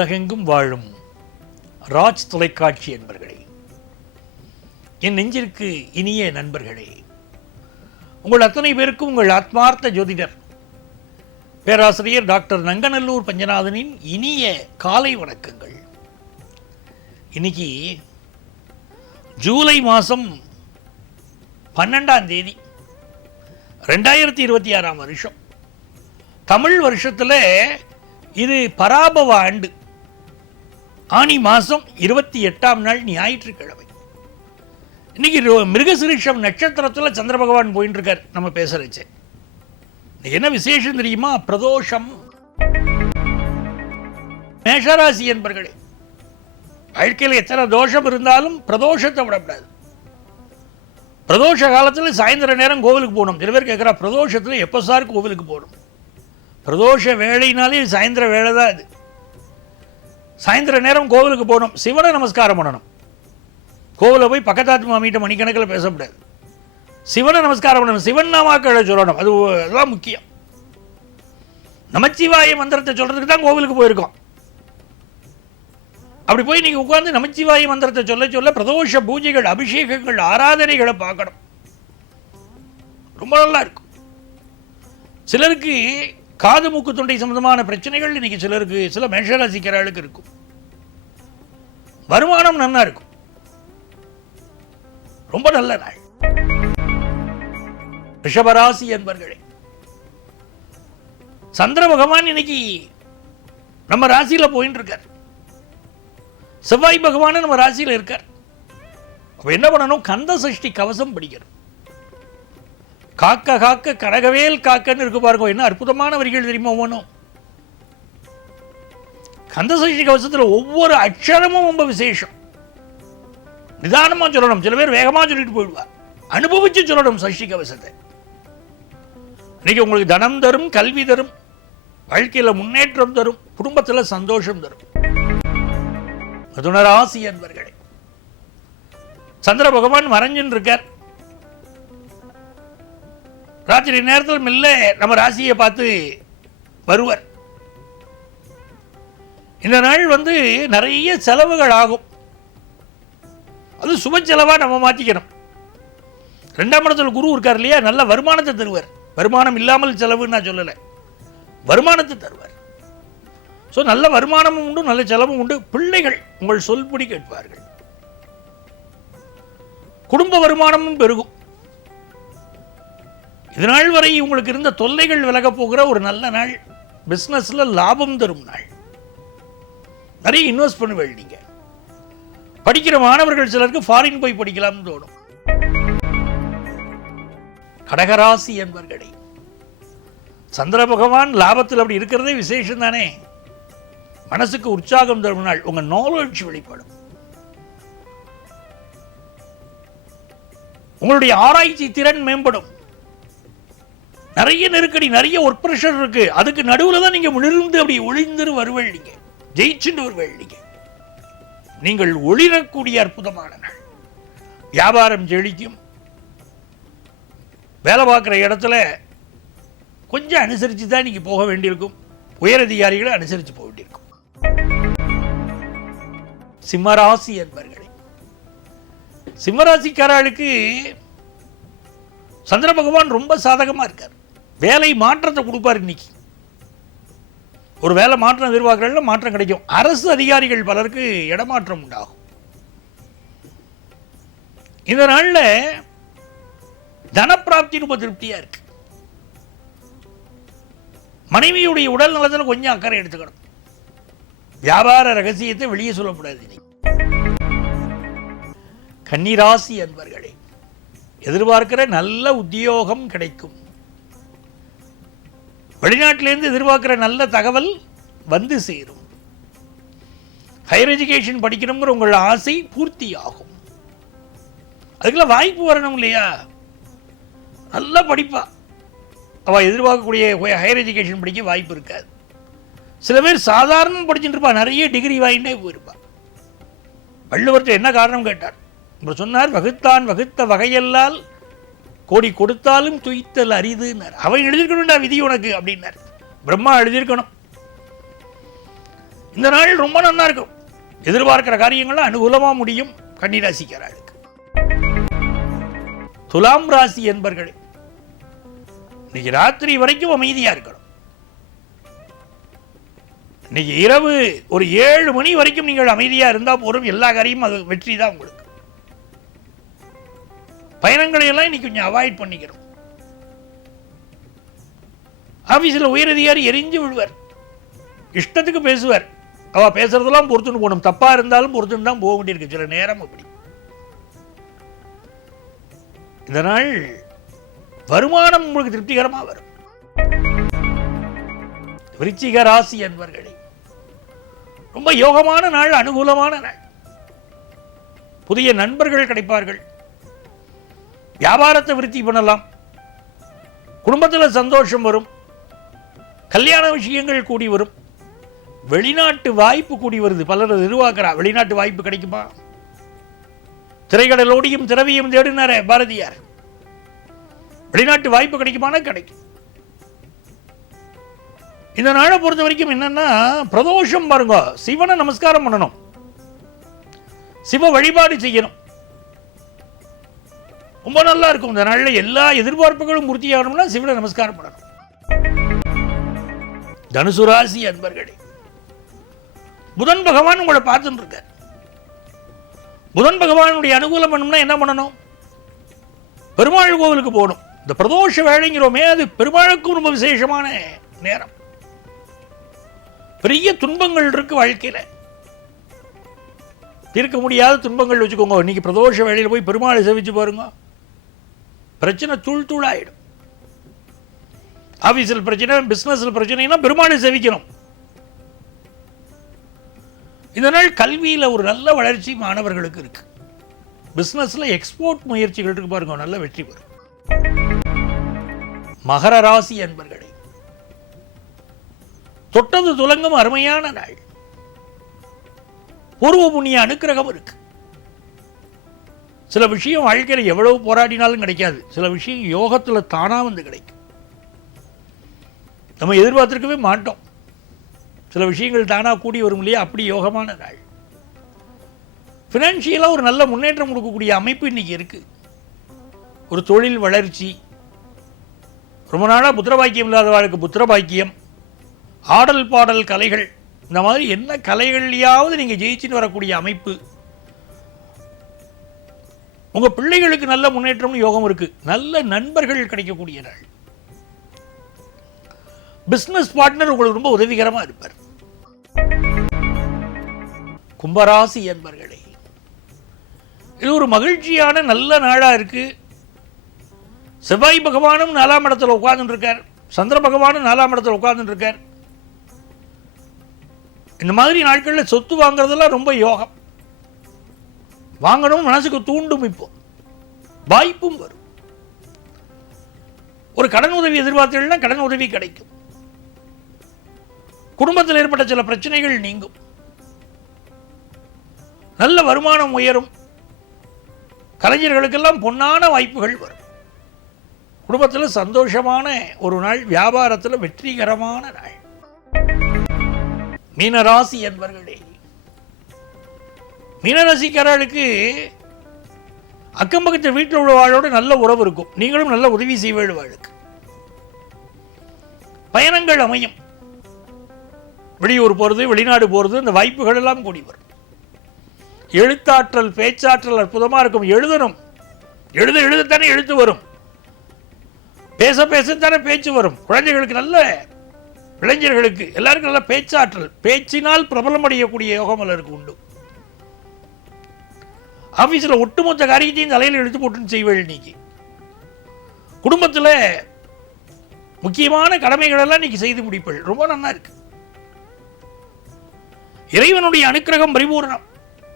உலகெங்கும் வாழும் ராஜ் தொலைக்காட்சி என்பர்களே, என் நெஞ்சிற்கு இனிய நண்பர்களே, உங்கள் அத்தனை பேருக்கும் உங்கள் ஆத்மார்த்த ஜோதிடர் பேராசிரியர் டாக்டர் நங்கநல்லூர் பஞ்சநாதனின் இனிய காலை வணக்கங்கள். இன்னைக்கு ஜூலை மாதம் 12ஆம் தேதி 2026 வருஷம். தமிழ் வருஷத்தில் இது பராபவ ஆண்டு. ஆனி மாதம் 28ஆம் நாள் ஞாயிற்றுக்கிழமை. இன்னைக்கு மிருகசிரீஷம் நட்சத்திரத்தில் சந்திர பகவான் போயிட்டு இருக்கார். நம்ம பேசுறச்சு என்ன விசேஷம் தெரியுமா? பிரதோஷம். மேஷராசி என்பர்களே, வாழ்க்கையில் எத்தனை தோஷம் இருந்தாலும் பிரதோஷத்தை விடக்கூடாது. பிரதோஷ காலத்தில் சாயந்தர நேரம் கோவிலுக்கு போகணும். சில பேர் கேட்குறா, பிரதோஷத்தில் எப்போ சார் கோவிலுக்கு போகணும்? பிரதோஷ வேளையினாலே சாயந்தர வேலை தான் இது. சாயந்தர நேரம் கோவிலுக்கு போகணும், சிவனை நமஸ்காரம் பண்ணணும். கோவிலில் போய் பக்கத்தாத்து மாமிகிட்ட மணிக்கணக்கில் பேசக்கூடாது. சிவனை நமஸ்காரம் பண்ணணும், சிவன் நாமாக்களை சொல்லணும். அதுதான் முக்கியம். நமச்சிவாய மந்திரத்தை சொல்கிறதுக்கு தான் கோவிலுக்கு போயிருக்கோம். அப்படி போய் நீங்கள் உட்கார்ந்து நமச்சிவாய மந்திரத்தை சொல்ல சொல்ல பிரதோஷ பூஜைகள், அபிஷேகங்கள், ஆராதனைகளை பார்க்கணும். ரொம்ப நல்லா இருக்கும். சிலருக்கு காது மூக்கு தொண்டை சம்பந்தமான பிரச்சனைகள் இன்னைக்கு சிலருக்கு, சில மேஷராசிக்காரர்களுக்கு இருக்கும். வருமானம் நல்லா இருக்கும். ரொம்ப நல்ல நாள். ரிஷபராசி என்பர்களே, சந்திர பகவான் இன்னைக்கு நம்ம ராசியில போயிட்டு இருக்கார். செவ்வாய் பகவான் நம்ம ராசியில இருக்கார். அப்ப என்ன பண்ணணும்? கந்த சஷ்டி கவசம் படிக்கணும். காக்க காக்க கனகவேல் காக்கன்னு இருக்கு பாருங்க. என்ன அற்புதமான வரிகள் தெரியுமா? ஒவ்வொன்றும் கந்த சஷ்டி கவசத்தில் ஒவ்வொரு அக்ஷரமும் ரொம்ப விசேஷம். நிதானமா சொல்லணும். சில பேர் வேகமா சொல்லிட்டு போயிடுவார். அனுபவிச்சு சொல்லணும் சஷ்டி கவசத்தை. இன்னைக்கு உங்களுக்கு தனம் தரும், கல்வி தரும், வாழ்க்கையில் முன்னேற்றம் தரும், குடும்பத்தில் சந்தோஷம் தரும். மிதுனராசி என்பர்களே, சந்திர பகவான் மறைஞ்சுன்னு இருக்கார். ராத்திரி நேரத்தில் மெல்ல நம்ம ராசியை பார்த்து வருவார். இந்த நாள் நிறைய செலவுகள் ஆகும். அது சுப செலவா நம்ம மாற்றிக்கணும். 2ஆம் இடத்துல குரு இருக்கார் இல்லையா, நல்ல வருமானத்தை தருவார். வருமானம் இல்லாமல் செலவுன்னு நான் சொல்லலை, வருமானத்தை தருவார். ஸோ நல்ல வருமானமும் உண்டு, நல்ல செலவும் உண்டு. பிள்ளைகள் உங்கள் சொல்படி கேட்பார்கள். குடும்ப வருமானமும் பெருகும். இதனால் வரை உங்களுக்கு இருந்த தொல்லைகள் விலக போகிற ஒரு நல்ல நாள். பிசினஸ்ல லாபம் தரும் நாள். நிறைய இன்வெஸ்ட் பண்ண வேண்டிங்க. படிக்கிற மாணவர்கள் சிலருக்கு ஃபாரின் போய் படிக்கலாம்னு தோணும். கடகராசி என்பர்களே, சந்திர பகவான் லாபத்தில் அப்படி இருக்கிறதே விசேஷம் தானே. மனசுக்கு உற்சாகம் தரும் நாள். உங்க நாலேஜ் வெளிப்படும். உங்களுடைய ஆராய்ச்சி திறன் மேம்படும். நிறைய நெருக்கடி, நிறைய ஒர்க் பிரஷர் இருக்கு. அதுக்கு நடுவில் தான் நீங்க விழுந்து அப்படி ஒளிந்து வருவள். நீங்க ஜெயிச்சுட்டு வருவள். நீங்கள் ஒளிரக்கூடிய அற்புதமான நாள். வியாபாரம் செழிக்கும். வேலை பார்க்குற இடத்துல கொஞ்சம் அனுசரித்து தான் நீங்க போக வேண்டியிருக்கும். உயரதிகாரிகளை அனுசரித்து போக வேண்டியிருக்கும். சிம்மராசி என்பர்களே, சிம்மராசிக்காரர்களுக்கு சந்திர பகவான் ரொம்ப சாதகமா இருக்கார். வேலை மாற்றத்தை கொடுப்பார். இன்னைக்கு ஒரு வேலை மாற்றம் எதிர்பார்க்கறதுல மாற்றம் கிடைக்கும். அரசு அதிகாரிகள் பலருக்கு இடமாற்றம் உண்டாகும். இந்த நாளில் தனப்பிராப்தி ரொம்ப திருப்தியா இருக்கு. மனைவியுடைய உடல் நலத்தில் கொஞ்சம் அக்கறை எடுத்துக்கணும். வியாபார ரகசியத்தை வெளியே சொல்லக்கூடாது. கன்னிராசி என்பர்களே, எதிர்பார்க்கிற நல்ல உத்தியோகம் கிடைக்கும். வெளிநாட்டிலிருந்து எதிர்பார்க்கிற நல்ல தகவல் வந்து சேரும். ஹையர் எஜுகேஷன் படிக்கணுங்கிற உங்கள் ஆசை பூர்த்தி ஆகும். அதுக்கெல்லாம் வாய்ப்பு வரணும் இல்லையா? நல்லா படிப்பா. அவள் எதிர்பார்க்கக்கூடிய ஹையர் எஜுகேஷன் படிக்க வாய்ப்பு இருக்காது. சில பேர் சாதாரண படிச்சுட்டு இருப்பா, நிறைய டிகிரி வாங்கிட்டே போயிருப்பா. வள்ளுவர்கிட்ட என்ன காரணம் கேட்டார். சொன்னார், வகுத்தான் வகுத்த வகையல்லால் கோடி கொடுத்தாலும் துய்த்தல் அரிதுன்னார். அவன் எழுதியிருக்கணும்டா விதி உனக்கு அப்படின்னார். பிரம்மா எழுதியிருக்கணும். இந்த நாள் ரொம்ப நல்லா இருக்கும். எதிர்பார்க்கிற காரியங்கள்லாம் அனுகூலமாக முடியும். கன்னிராசிக்காரர்களுக்கு. துலாம் ராசி என்பர்களே, இன்னைக்கு ராத்திரி வரைக்கும் அமைதியா இருக்கணும். இன்னைக்கு இரவு ஒரு 7 மணி வரைக்கும் நீங்கள் அமைதியா இருந்தா போதும். எல்லா காரியமும் அது வெற்றி தான் உங்களுக்கு. பயணங்களை எல்லாம் இன்னைக்கு கொஞ்சம் அவாய்ட் பண்ணிக்கிறோம். ஆபீஸில் உயரதிகாரி எரிஞ்சு விடுவார், இஷ்டத்துக்கு பேசுவார். அவ பேசுறதெல்லாம் பொறுத்துன்னு போகணும். தப்பா இருந்தாலும் பொறுத்துன்னு தான் போக வேண்டியிருக்கு சில நேரம். அப்படி இதனால் வருமானம் உங்களுக்கு திருப்திகரமாக வரும். விருச்சிக ராசி என்பர்களே, ரொம்ப யோகமான நாள், அனுகூலமான நாள். புதிய நண்பர்கள் கிடைப்பார்கள். வியாபாரத்தை விருத்தி பண்ணலாம். குடும்பத்தில் சந்தோஷம் வரும். கல்யாண விஷயங்கள் கூடி வரும். வெளிநாட்டு வாய்ப்பு கூடி வருது. பலர் எதிர்பார்க்கிறா வெளிநாட்டு வாய்ப்பு கிடைக்குமா? திரைக்கடலோடியும் திரவியும் தேடினாரே பாரதியார். வெளிநாட்டு வாய்ப்பு கிடைக்குமானா கிடைக்கும். இந்த நாளை பொறுத்த வரைக்கும் என்னன்னா, பிரதோஷம் பாருங்க, சிவனை நமஸ்காரம் பண்ணணும், சிவ வழிபாடு செய்யணும். ரொம்ப நல்லா இருக்கும். இந்த நாளில் எல்லா எதிர்பார்ப்புகளும் பூர்த்தியாகணும்னா சிவனை நமஸ்காரம் பண்ணணும். தனுசு ராசி அன்பர்களே, புதன் பகவான் உங்களை பார்த்துட்டு இருக்க. புதன் பகவானுடைய அனுகூலம் பண்ணணும்னா என்ன பண்ணணும்? பெருமாள் கோவிலுக்கு போகணும். இந்த பிரதோஷ வேளைங்கிறோமே, அது பெருமாளுக்கும் ரொம்ப விசேஷமான நேரம். பெரிய துன்பங்கள் இருக்கு வாழ்க்கையில, தீர்க்க முடியாத துன்பங்கள் வச்சுக்கோங்க. இன்னைக்கு பிரதோஷ வேளையில் போய் பெருமாளை சேவிச்சு பாருங்க, பிரச்சனை தூள் தூளாயிடும். ஆபீஸில் பிரச்சனை, பிசினஸ்ல பிரச்சனைனா பெருமாளை சேவிக்கணும். இந்த நாள் கல்வியில ஒரு நல்ல வளர்ச்சி மாணவர்களுக்கு இருக்கு. பிசினஸ்ல எக்ஸ்போர்ட் முயற்சிகள் இருக்கு பாருங்க, நல்ல வெற்றி பெறும். மகர ராசி என்பர்களே, தொட்டது துலங்கும் அருமையான நாள். பூர்வ புண்ணிய அனுக்கிரகம் இருக்கு. சில விஷயம் வாழ்க்கையில் எவ்வளவு போராடினாலும் கிடைக்காது. சில விஷயம் யோகத்தில் தானா வந்து கிடைக்கும். நம்ம எதிர்பார்த்திருக்கவே மாட்டோம். சில விஷயங்கள் தானா கூடி வரும் இல்லையா, அப்படி யோகமான நாள். ஃபினான்ஷியலாக ஒரு நல்ல முன்னேற்றம் கொடுக்கக்கூடிய அமைப்பு இன்னைக்கு இருக்கு. ஒரு தொழில் வளர்ச்சி, ரொம்ப நாளாக புத்திர பாக்கியம் இல்லாதவர்களுக்கு புத்திர பாக்கியம், ஆடல் பாடல் கலைகள், இந்த மாதிரி என்ன கலைகள்லையாவது நீங்கள் ஜெயிச்சுட்டு வரக்கூடிய அமைப்பு. உங்கள் பிள்ளைகளுக்கு நல்ல முன்னேற்றம்னு யோகம் இருக்கு. நல்ல நண்பர்கள் கிடைக்கக்கூடிய நாள். பிஸ்னஸ் பார்ட்னர் உங்களுக்கு ரொம்ப உதவிகரமாக இருப்பார். கும்பராசி என்பர்களே, இது ஒரு மகிழ்ச்சியான நல்ல நாளாக இருக்கு. செவ்வாய் பகவானும் 4ஆம் இடத்துல உட்கார்ந்துட்டு இருக்கார். சந்திர பகவானும் 4ஆம் இடத்துல உட்கார்ந்துட்டு இருக்கார். இந்த மாதிரி நாட்களில் சொத்து வாங்குறதெல்லாம் ரொம்ப யோகம். வாங்கணும் மனசுக்கு தூண்டும். இப்போ வாய்ப்பும் வரும். ஒரு கடன் உதவி எதிர்பார்த்தீங்கன்னா கடன் உதவி கிடைக்கும். குடும்பத்தில் ஏற்பட்ட சில பிரச்சனைகள் நீங்கும். நல்ல வருமானம் உயரும். கலைஞர்களுக்கெல்லாம் பொன்னான வாய்ப்புகள் வரும். குடும்பத்தில் சந்தோஷமான ஒரு நாள். வியாபாரத்தில் வெற்றிகரமான நாள். மீனராசி என்பர்களே, மீனராசிக்காரர்களுக்கு அக்கம் பக்கத்து வீட்டில் உள்ளவாளோட நல்ல உறவு இருக்கும். நீங்களும் நல்ல உதவி செய்வீர்களுக்கு. பயணங்கள் அமையும். வெளியூர் போகிறது, வெளிநாடு போகிறது, இந்த வாய்ப்புகள் எல்லாம் கூடி வரும். எழுத்தாற்றல், பேச்சாற்றல் அற்புதமாக இருக்கும். எழுதணும், எழுதத்தானே எழுத்து வரும். பேச பேசத்தானே பேச்சு வரும். குழந்தைகளுக்கு நல்ல, இளைஞர்களுக்கு எல்லாருக்கும் நல்ல பேச்சாற்றல். பேச்சினால் பிரபலம் அடையக்கூடிய யோகம் எல்லாருக்கும் உண்டு. ஆபீஸில் ஒட்டுமொத்த காரியத்தையும் தலையில் எழுத்து போட்டுன்னு செய்வேள். நீக்கி குடும்பத்தில் முக்கியமான கடமைகள் எல்லாம் இன்னைக்கு செய்து முடிப்பள். ரொம்ப நல்லா இருக்கு. இறைவனுடைய அனுக்கிரகம் பரிபூர்ணம்.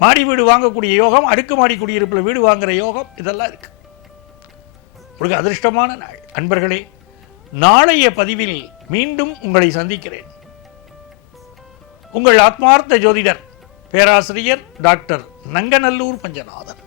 மாடி வீடு வாங்கக்கூடிய யோகம், அடுக்குமாடி குடியிருப்பில் வீடு வாங்குற யோகம், இதெல்லாம் இருக்கு. உங்களுக்கு அதிர்ஷ்டமான நாள். அன்பர்களே, நாளைய பதிவில் மீண்டும் உங்களை சந்திக்கிறேன். உங்கள் ஆத்மார்த்த ஜோதிடர் பேராசிரியர் டாக்டர் நங்கநல்லூர் பஞ்சநாதன்.